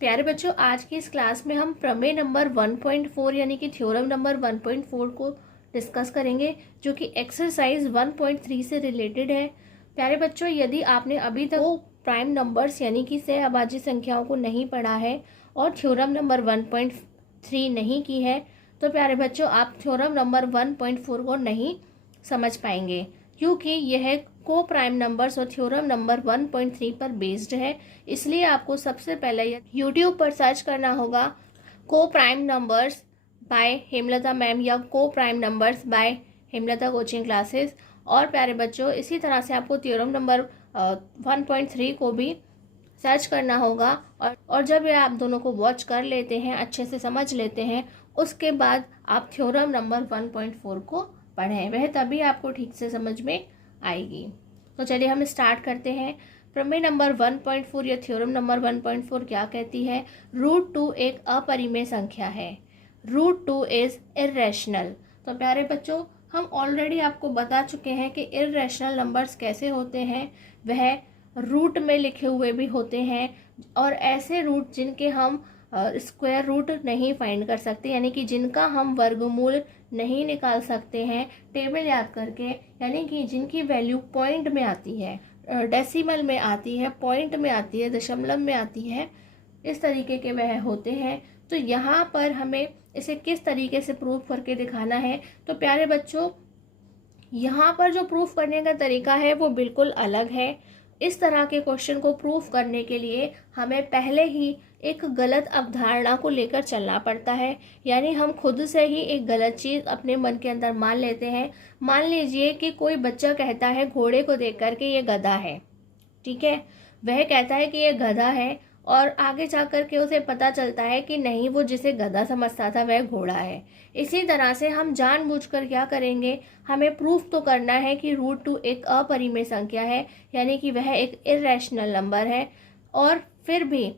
प्यारे बच्चों, आज की इस क्लास में हम प्रमेय नंबर 1.4 यानी कि थ्योरम नंबर 1.4 को डिस्कस करेंगे, जो कि एक्सरसाइज 1.3 से रिलेटेड है। प्यारे बच्चों, यदि आपने अभी तक प्राइम नंबर्स यानी कि सहअभाज्य संख्याओं को नहीं पढ़ा है और थ्योरम नंबर 1.3 नहीं की है, तो प्यारे बच्चों आप थ्योरम नंबर 1.4 को नहीं समझ पाएंगे, क्योंकि यह को प्राइम नंबर्स और थ्योरम नंबर 1.3 पर बेस्ड है। इसलिए आपको सबसे पहले यूट्यूब पर सर्च करना होगा को prime numbers by Hemlata ma'am या को prime numbers by Hemlata coaching classes. और प्यारे बच्चों, इसी तरह से आपको थ्योरम नंबर 1.3 को भी सर्च करना होगा। और जब ये आप दोनों को वॉच कर लेते हैं, अच्छे से समझ लेते हैं, उसके बाद आप थ्योरम नंबर 1.4 को पढ़ें, वह तभी आपको ठीक से समझ में आएगी। तो चलिए हम स्टार्ट करते हैं। प्रमेय नंबर 1.4 या थ्योरम नंबर 1.4 क्या कहती है? √2 एक अपरिमेय संख्या है। √2 इज इर्रेशनल। तो प्यारे बच्चों, हम ऑलरेडी आपको बता चुके हैं कि इर्रेशनल नंबर्स कैसे होते हैं। वह रूट में लिखे हुए भी होते हैं, और ऐसे रूट जिनके हम स्क्वायर रूट नहीं फाइंड कर सकते, यानी कि जिनका हम वर्गमूल नहीं निकाल सकते हैं टेबल याद करके, यानी कि जिनकी वैल्यू पॉइंट में आती है, डेसिमल में आती है, पॉइंट में आती है, दशमलव में आती है, इस तरीके के वह होते हैं। तो यहाँ पर हमें इसे किस तरीके से प्रूफ करके दिखाना है? तो प्यारे बच्चों, यहाँ पर जो प्रूफ करने का तरीका है वो बिल्कुल अलग है। इस तरह के क्वेश्चन को प्रूफ करने के लिए हमें पहले ही एक गलत अवधारणा को लेकर चलना पड़ता है, यानी हम खुद से ही एक गलत चीज़ अपने मन के अंदर मान लेते हैं। मान लीजिए कि कोई बच्चा कहता है घोड़े को देख करके ये गधा है, ठीक है, वह कहता है कि ये गधा है, और आगे जाकर के उसे पता चलता है कि नहीं, वो जिसे गधा समझता था वह घोड़ा है। इसी तरह से हम जानबूझकर क्या करेंगे, हमें प्रूफ तो करना है कि √2 एक अपरिमेय संख्या है, यानी कि वह एक इर्रेशनल नंबर है, और फिर भी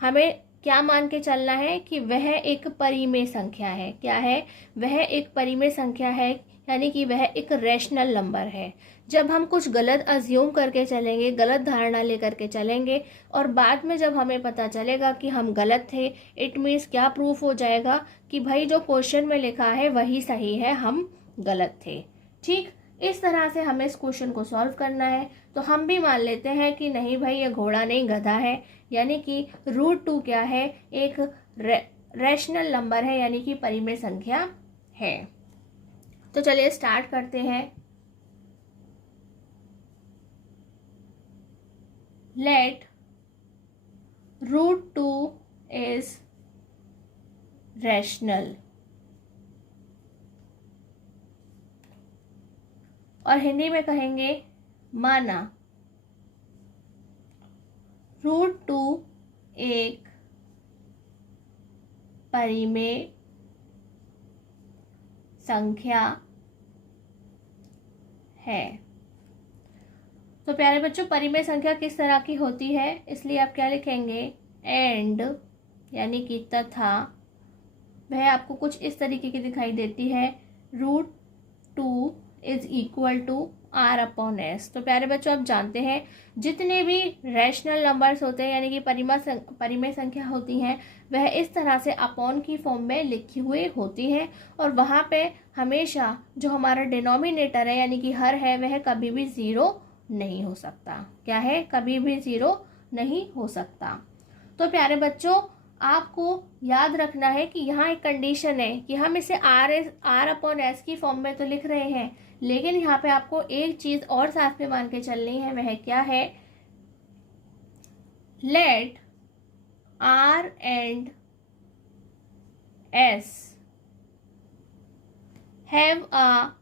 हमें क्या मान के चलना है कि वह एक परिमेय संख्या है। क्या है? वह एक परिमेय संख्या है, यानी कि वह एक रैशनल नंबर है। जब हम कुछ गलत अज्यूम करके चलेंगे, गलत धारणा लेकर के चलेंगे, और बाद में जब हमें पता चलेगा कि हम गलत थे, इट मीन्स क्या प्रूफ हो जाएगा कि भाई जो क्वेश्चन में लिखा है वही सही है, हम गलत थे। ठीक इस तरह से हमें इस क्वेश्चन को सॉल्व करना है। तो हम भी मान लेते हैं कि नहीं भाई, ये घोड़ा नहीं गधा है, यानी कि √2 क्या है? एक रैशनल नंबर है, यानी कि परिमेय संख्या है। तो चलिए स्टार्ट करते हैं। लेट √2 इज रैशनल, और हिंदी में कहेंगे माना √2 एक परिमेय संख्या है। तो प्यारे बच्चों, परिमेय संख्या किस तरह की होती है, इसलिए आप क्या लिखेंगे? एंड, यानी कि तथा, वह आपको कुछ इस तरीके की दिखाई देती है। √2 इज इक्वल टू R/S। तो प्यारे बच्चों, आप जानते हैं जितने भी रैशनल नंबर्स होते हैं, यानी कि परिमेय संख्या होती हैं, वह इस तरह से अपॉन की फॉर्म में लिखी हुई होती हैं, और वहाँ पे हमेशा जो हमारा डिनोमिनेटर है, यानी कि हर है, वह कभी भी 0 नहीं हो सकता। क्या है? कभी भी 0 नहीं हो सकता। तो प्यारे बच्चों, आपको याद रखना है कि यहाँ एक कंडीशन है कि हम इसे R/S की फॉर्म में तो लिख रहे हैं, लेकिन यहाँ पे आपको एक चीज और साथ में मान के चलनी है। वह क्या है? Let R and S have a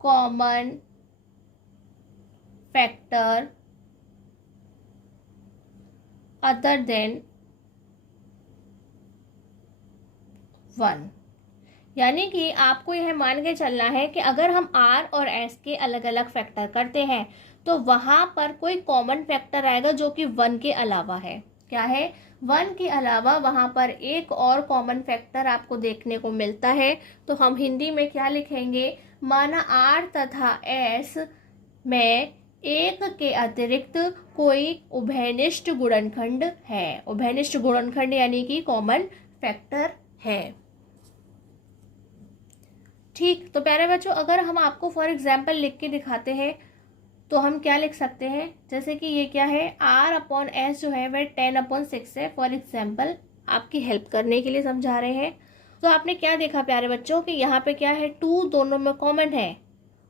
common factor other than 1। यानी कि आपको यह मान के चलना है कि अगर हम R और S के अलग अलग फैक्टर करते हैं, तो वहां पर कोई कॉमन फैक्टर आएगा जो कि 1 के अलावा है। क्या है? 1 के अलावा वहां पर एक और कॉमन फैक्टर आपको देखने को मिलता है। तो हम हिंदी में क्या लिखेंगे? माना R तथा S में एक के अतिरिक्त कोई उभयनिष्ठ गुणनखंड है। उभयनिष्ठ गुणनखंड यानी कि कॉमन फैक्टर है। ठीक, तो प्यारे बच्चों, अगर हम आपको फॉर एग्जाम्पल लिख के दिखाते हैं तो हम क्या लिख सकते हैं, जैसे कि ये क्या है, R/S जो है वह 10/6 है। फॉर एग्जाम्पल आपकी हेल्प करने के लिए समझा रहे हैं। तो आपने क्या देखा प्यारे बच्चों कि यहाँ पे क्या है, 2 दोनों में कॉमन है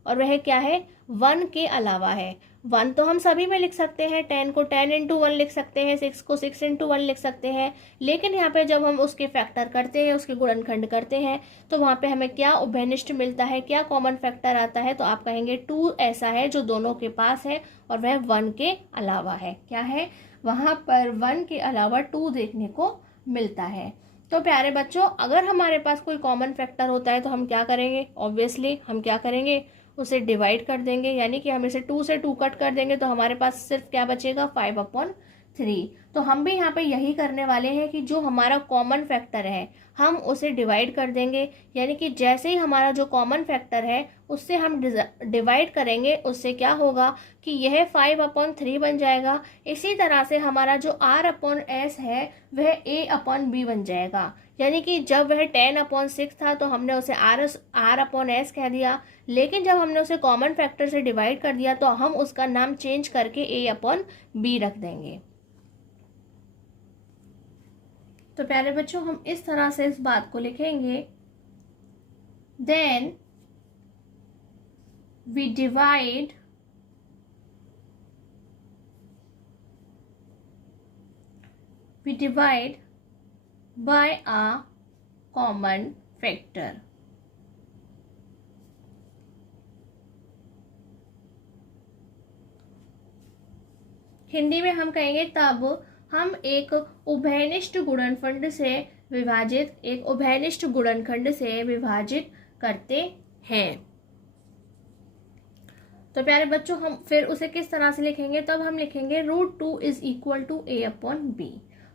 और वह क्या है, 1 के अलावा है। 1 तो हम सभी में लिख सकते हैं, 10 को 10 × 1 लिख सकते हैं, 6 को 6 × 1 लिख सकते हैं। लेकिन यहाँ पे जब हम उसके फैक्टर करते हैं, उसके गुणनखंड करते हैं, तो वहाँ पे हमें क्या उभयनिष्ठ मिलता है, क्या कॉमन फैक्टर आता है, तो आप कहेंगे 2 ऐसा है जो दोनों के पास है और वह 1 के अलावा है। क्या है, वहाँ पर 1 के अलावा 2 देखने को मिलता है। तो प्यारे बच्चों, अगर हमारे पास कोई कॉमन फैक्टर होता है तो हम क्या करेंगे, ऑब्वियसली हम क्या करेंगे, उसे डिवाइड कर देंगे, यानी कि हम इसे 2 से 2 कट कर देंगे तो हमारे पास सिर्फ क्या बचेगा, 5/3। तो हम भी यहाँ पे यही करने वाले हैं कि जो हमारा कॉमन फैक्टर है हम उसे डिवाइड कर देंगे, यानी कि जैसे ही हमारा जो कॉमन फैक्टर है उससे हम डिवाइड करेंगे, उससे क्या होगा कि यह 5/3 बन जाएगा। इसी तरह से हमारा जो R/S है वह A/B बन जाएगा, यानी कि जब वह 10/6 था तो हमने उसे R/S कह दिया, लेकिन जब हमने उसे कॉमन फैक्टर से डिवाइड कर दिया तो हम उसका नाम चेंज करके A/B रख देंगे। तो प्यारे बच्चों, हम इस तरह से इस बात को लिखेंगे, then we divide by a common factor. Hindi में हम कहेंगे तब हम एक उभयनिष्ठ गुणनखंड से विभाजित करते हैं। तो प्यारे बच्चों, हम फिर उसे किस तरह से लिखेंगे, तब हम लिखेंगे √2 = A/B।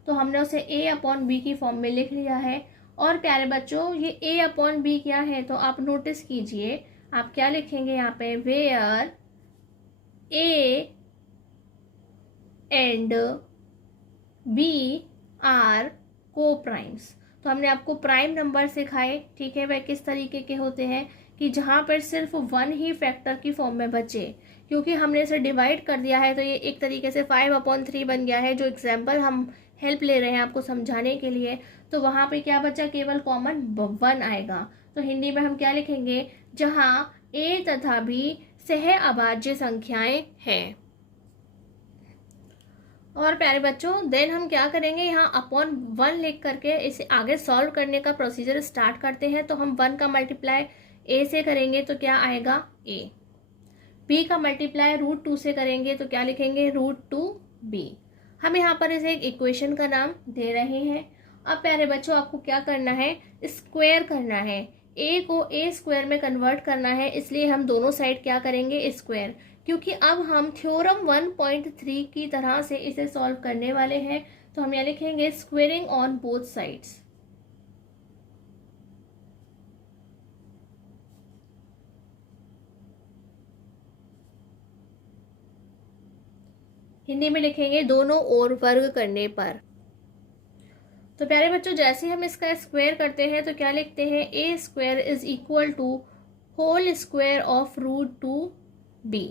तो हमने उसे A/B की फॉर्म में लिख लिया है। और प्यारे बच्चों, ये A/B क्या है, तो आप नोटिस कीजिए, आप क्या लिखेंगे यहाँ पे, where A and B are coprimes. तो हमने आपको प्राइम नंबर सिखाए, ठीक है, वह किस तरीके के होते हैं कि जहाँ पर सिर्फ 1 ही फैक्टर की फॉर्म में बचे। क्योंकि हमने इसे डिवाइड कर दिया है तो ये एक तरीके से 5/3 बन गया है। जो एग्जाम्पल हम हेल्प ले रहे हैं आपको समझाने के लिए, तो वहाँ पे क्या बचा, केवल कॉमन 1 आएगा। तो हिंदी में हम क्या लिखेंगे, जहाँ A तथा B सह अभाज्य संख्याएं हैं। और प्यारे बच्चों, देन हम क्या करेंगे, यहाँ /1 लिख करके इसे आगे सॉल्व करने का प्रोसीजर स्टार्ट करते हैं। तो हम 1 का मल्टीप्लाई A से करेंगे तो क्या आएगा, A। B का मल्टीप्लाई √2 से करेंगे तो क्या लिखेंगे, √2B। हम यहाँ पर इसे एक इक्वेशन का नाम दे रहे हैं। अब प्यारे बच्चों, आपको क्या करना है, स्क्वायर करना है। A को A² में कन्वर्ट करना है, इसलिए हम दोनों साइड क्या करेंगे, स्क्वायर। क्योंकि अब हम थ्योरम 1.3 की तरह से इसे सॉल्व करने वाले हैं, तो हम यहाँ लिखेंगे squaring on both sides. Hindi में लिखेंगे दोनों ओर वर्ग करने पर। तो प्यारे बच्चों, जैसे हम इसका स्क्वायर करते हैं तो क्या लिखते हैं, A² = whole square of √2B।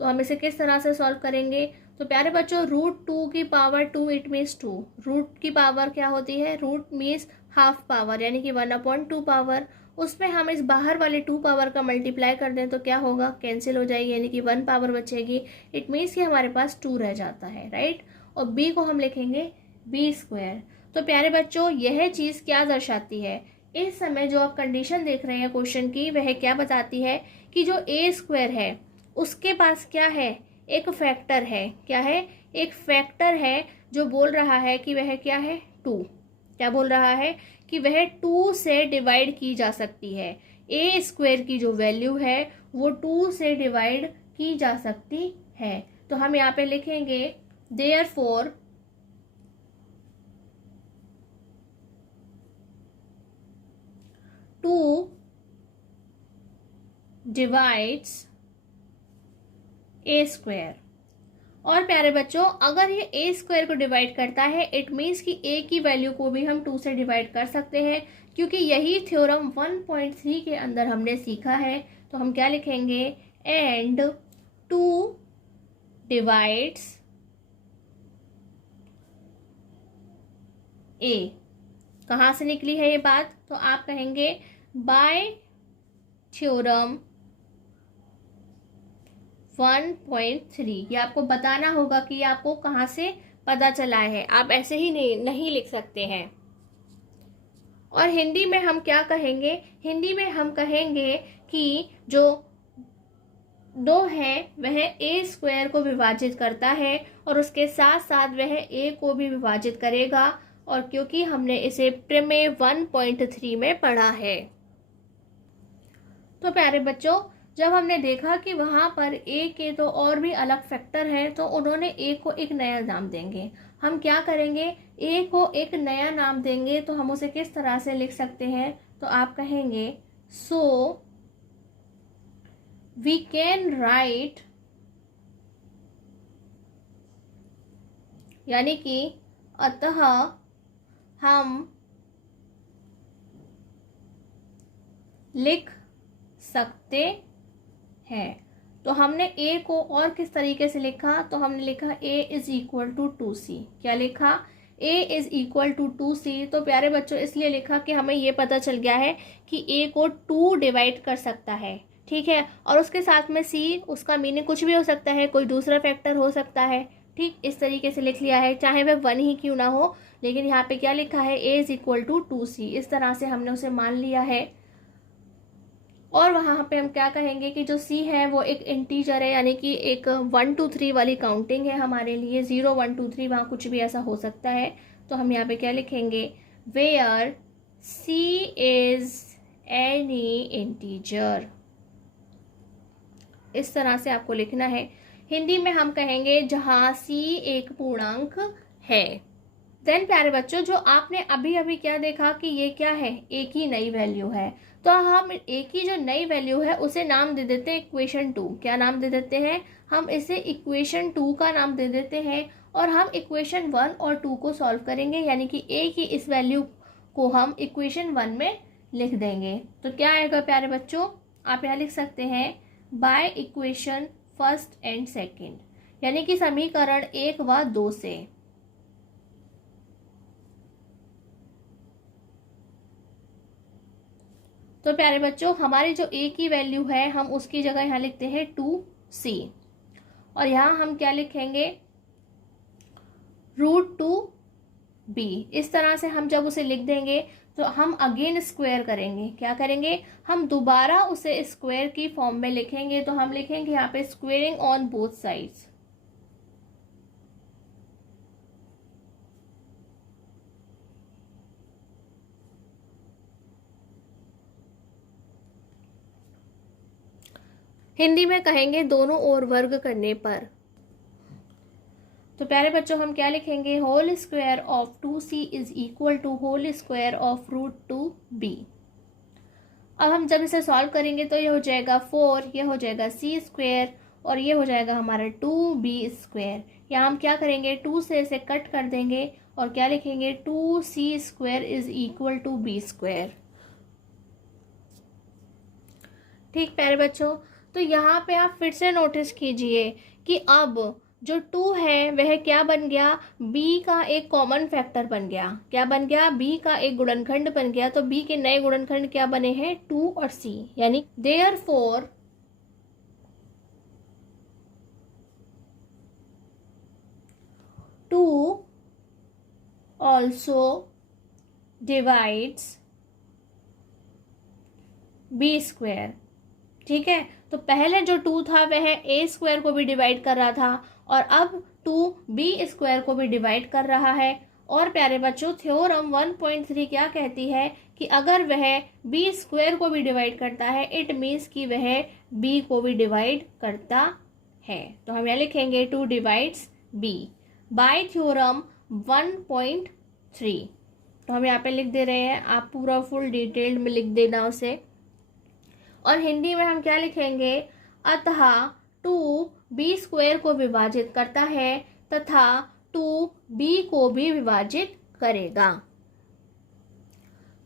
तो हम इसे किस तरह से सॉल्व करेंगे, तो प्यारे बच्चों, √2 की पावर 2 इट मीन्स 2। रूट की पावर क्या होती है, रूट मीन्स हाफ पावर, यानी कि 1/2 पावर। उसमें हम इस बाहर वाले 2 पावर का मल्टीप्लाई कर दें तो क्या होगा, कैंसिल हो जाएगी, यानी कि 1 पावर बचेगी। इट मीन्स कि हमारे पास 2 रह जाता है, राइट। और B को हम लिखेंगे B²। तो प्यारे बच्चों, यह चीज़ क्या दर्शाती है, इस समय जो आप कंडीशन देख रहे हैं क्वेश्चन की, वह क्या बताती है कि जो A² है उसके पास क्या है, एक फैक्टर है। क्या है, एक फैक्टर है जो बोल रहा है कि वह क्या है, 2। क्या बोल रहा है कि वह 2 से डिवाइड की जा सकती है। A² की जो वैल्यू है वो 2 से डिवाइड की जा सकती है। तो हम यहाँ पे लिखेंगे देयरफॉर 2 divides ए स्क्वायर। और प्यारे बच्चों, अगर ये ए स्क्वायर को डिवाइड करता है, इट मीन्स कि ए की वैल्यू को भी हम 2 से डिवाइड कर सकते हैं, क्योंकि यही थ्योरम 1.3 के अंदर हमने सीखा है। तो हम क्या लिखेंगे, एंड 2 डिवाइड्स ए। कहाँ से निकली है ये बात, तो आप कहेंगे बाय थ्योरम 1.3। ये आपको बताना होगा कि आपको कहाँ से पता चला है, आप ऐसे ही नहीं लिख सकते हैं। और हिंदी में हम क्या कहेंगे, हिंदी में हम कहेंगे कि जो 2 है वह ए स्क्वायर को विभाजित करता है और उसके साथ साथ वह ए को भी विभाजित करेगा, और क्योंकि हमने इसे प्रमेय 1.3 में पढ़ा है। तो प्यारे बच्चों, जब हमने देखा कि वहाँ पर ए के तो और भी अलग फैक्टर हैं, तो उन्होंने ए को एक नया नाम देंगे। हम क्या करेंगे, ए को एक नया नाम देंगे, तो हम उसे किस तरह से लिख सकते हैं, तो आप कहेंगे सो वी कैन राइट, यानी कि अतः हम लिख सकते हैं। तो हमने ए को और किस तरीके से लिखा, तो हमने लिखा a is equal to 2c। क्या लिखा, a is equal to 2c। तो प्यारे बच्चों, इसलिए लिखा कि हमें ये पता चल गया है कि a को 2 डिवाइड कर सकता है, ठीक है। और उसके साथ में c, उसका मीनिंग कुछ भी हो सकता है, कोई दूसरा फैक्टर हो सकता है, ठीक। इस तरीके से लिख लिया है, चाहे वह 1 ही क्यों ना हो, लेकिन यहाँ पे क्या लिखा है, a is equal to 2c। इस तरह से हमने उसे मान लिया है। और वहाँ पे हम क्या कहेंगे कि जो c है वो एक इंटीजर है, यानी कि एक 1 to 3 वाली काउंटिंग है हमारे लिए। 0 1 2 3 वहाँ कुछ भी ऐसा हो सकता है। तो हम यहाँ पे क्या लिखेंगे, where c is any integer. इस तरह से आपको लिखना है। हिंदी में हम कहेंगे जहाँ c एक पूर्णांक है। देन प्यारे बच्चों, जो आपने अभी अभी क्या देखा कि ये क्या है, a की नई वैल्यू है, तो हम a की जो नई वैल्यू है उसे नाम दे देते हैं इक्वेशन 2। क्या नाम दे देते हैं, हम इसे इक्वेशन 2 का नाम दे देते हैं। और हम इक्वेशन 1 और 2 को सॉल्व करेंगे, यानी कि a की इस वैल्यू को हम इक्वेशन 1 में लिख देंगे। तो क्या आएगा प्यारे बच्चों, आप यहाँ लिख सकते हैं by equation first and second, यानी कि समीकरण 1 व 2 से। तो प्यारे बच्चों, हमारी जो a की वैल्यू है हम उसकी जगह यहाँ लिखते हैं 2c, और यहाँ हम क्या लिखेंगे, √2b। इस तरह से हम जब उसे लिख देंगे तो हम अगेन स्क्वायर करेंगे। क्या करेंगे, हम दोबारा उसे स्क्वायर की फॉर्म में लिखेंगे। तो हम लिखेंगे यहाँ पे squaring on both sides. Hindi में कहेंगे दोनों ओर वर्ग करने पर। तो प्यारे बच्चों, हम क्या लिखेंगे, whole square of 2c is equal to whole square of √2b। अब हम जब इसे सॉल्व करेंगे तो ये हो जाएगा 4, ये हो जाएगा c स्क्वायर, और ये हो जाएगा हमारा 2b स्क्वायर। यहाँ हम क्या करेंगे, 2 से इसे कट कर देंगे और क्या लिखेंगे, 2c square is equal to b square. ठीक प्यारे बच्चों, तो यहाँ पे आप फिर से नोटिस कीजिए कि अब जो 2 है वह क्या बन गया, b का एक कॉमन फैक्टर बन गया। क्या बन गया, b का एक गुणनखंड बन गया। तो b के नए गुणनखंड क्या बने हैं, 2 और c, यानी therefore two also divides b square. ठीक है, तो पहले जो 2 था वह a स्क्वायर को भी डिवाइड कर रहा था, और अब 2 b स्क्वायर को भी डिवाइड कर रहा है। और प्यारे बच्चों, थ्योरम 1.3 क्या कहती है कि अगर वह b स्क्वायर को भी डिवाइड करता है, इट मीन्स कि वह b को भी डिवाइड करता है। तो हम यहाँ लिखेंगे 2 डिवाइड्स b बाय थ्योरम 1.3। तो हम यहाँ पे लिख दे रहे हैं, आप पूरा फुल डिटेल्ड में लिख देना उसे। और हिंदी में हम क्या लिखेंगे, अतः 2 बी स्क्वायर को विभाजित करता है तथा 2 बी को भी विभाजित करेगा।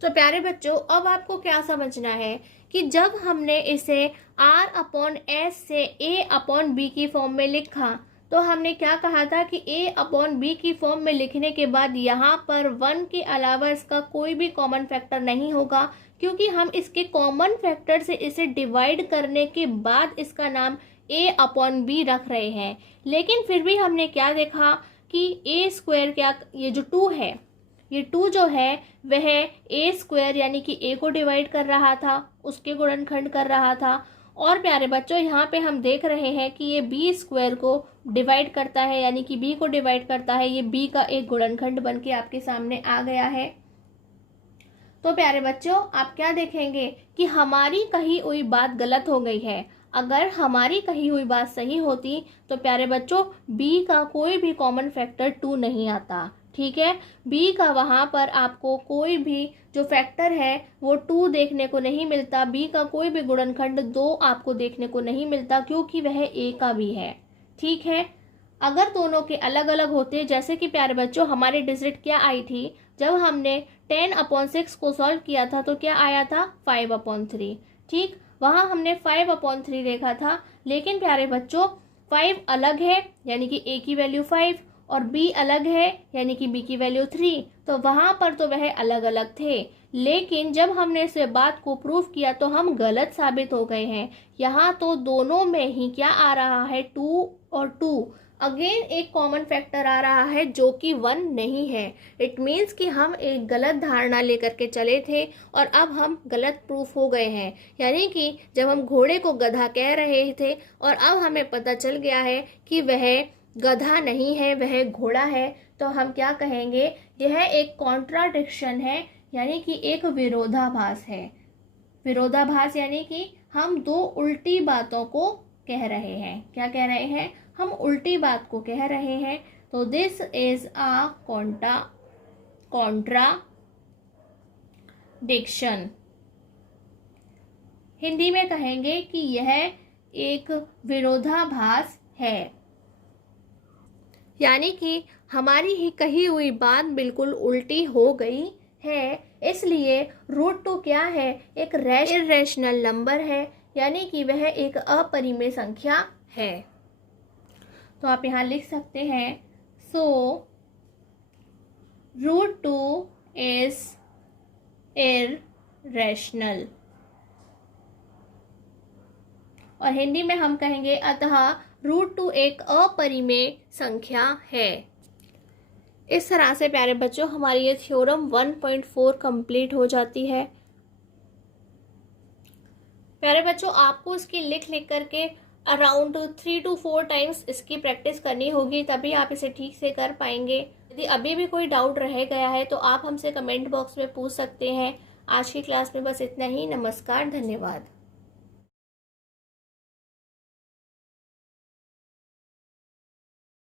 तो प्यारे बच्चों, अब आपको क्या समझना है कि जब हमने इसे R/S से A/B की फॉर्म में लिखा तो हमने क्या कहा था कि A/B की फॉर्म में लिखने के बाद यहाँ पर 1 के अलावा इसका कोई भी कॉमन फैक्टर नहीं होगा, क्योंकि हम इसके कॉमन फैक्टर से इसे डिवाइड करने के बाद इसका नाम A/B रख रहे हैं। लेकिन फिर भी हमने क्या देखा कि A स्क्वायर क्या, ये जो 2 है, ये 2 जो है वह A स्क्वायर यानी कि A को डिवाइड कर रहा था, उसके गुणनखंड कर रहा था। और प्यारे बच्चों, यहाँ पे हम देख रहे हैं कि ये B स्क्वायर को डिवाइड करता है, यानी कि B को डिवाइड करता है। ये B का एक गुणनखंड बन के आपके सामने आ गया है। तो प्यारे बच्चों, आप क्या देखेंगे कि हमारी कही हुई बात गलत हो गई है। अगर हमारी कही हुई बात सही होती तो प्यारे बच्चों B का कोई भी कॉमन फैक्टर 2 नहीं आता। ठीक है, B का वहाँ पर आपको कोई भी जो फैक्टर है वो 2 देखने को नहीं मिलता। B का कोई भी गुणनखंड 2 आपको देखने को नहीं मिलता, क्योंकि वह A का भी है। ठीक है, अगर दोनों के अलग अलग होते, जैसे कि प्यारे बच्चों हमारी डिजिट क्या आई थी, जब हमने 10/6 को सॉल्व किया था तो क्या आया था 5/3। ठीक, वहाँ हमने 5/3 देखा था। लेकिन प्यारे बच्चों 5 अलग है यानी कि A की वैल्यू 5 और B अलग है यानी कि B की वैल्यू 3, तो वहाँ पर तो वह अलग अलग थे। लेकिन जब हमने इस बात को प्रूव किया तो हम गलत साबित हो गए हैं। यहाँ तो दोनों में ही क्या आ रहा है 2 और 2, अगेन एक कॉमन फैक्टर आ रहा है जो कि 1 नहीं है। इट मीन्स कि हम एक गलत धारणा लेकर के चले थे और अब हम गलत प्रूफ हो गए हैं। यानी कि जब हम घोड़े को गधा कह रहे थे और अब हमें पता चल गया है कि वह गधा नहीं है, वह घोड़ा है, तो हम क्या कहेंगे, यह एक कॉन्ट्राडिक्शन है, यानी कि एक विरोधाभास है। विरोधाभास यानी कि हम दो उल्टी बातों को कह रहे हैं। क्या कह रहे हैं, हम उल्टी बात को कह रहे हैं। तो this is a contradiction. Hindi में कहेंगे कि यह एक विरोधाभास है, यानी कि हमारी ही कही हुई बात बिल्कुल उल्टी हो गई है। इसलिए √2 क्या है, एक इर्रेशनल नंबर है, यानी कि वह एक अपरिमेय संख्या है। तो आप यहाँ लिख सकते हैं, सो √2 इज इर्रेशनल। और हिंदी में हम कहेंगे अतः √2 एक अपरिमेय संख्या है। इस तरह से प्यारे बच्चों हमारी ये थ्योरम 1.4 कंप्लीट हो जाती है। प्यारे बच्चों आपको इसकी लिख करके अराउंड 3 to 4 टाइम्स इसकी प्रैक्टिस करनी होगी, तभी आप इसे ठीक से कर पाएंगे। यदि अभी भी कोई डाउट रह गया है तो आप हमसे कमेंट बॉक्स में पूछ सकते हैं। आज की क्लास में बस इतना ही। नमस्कार, धन्यवाद।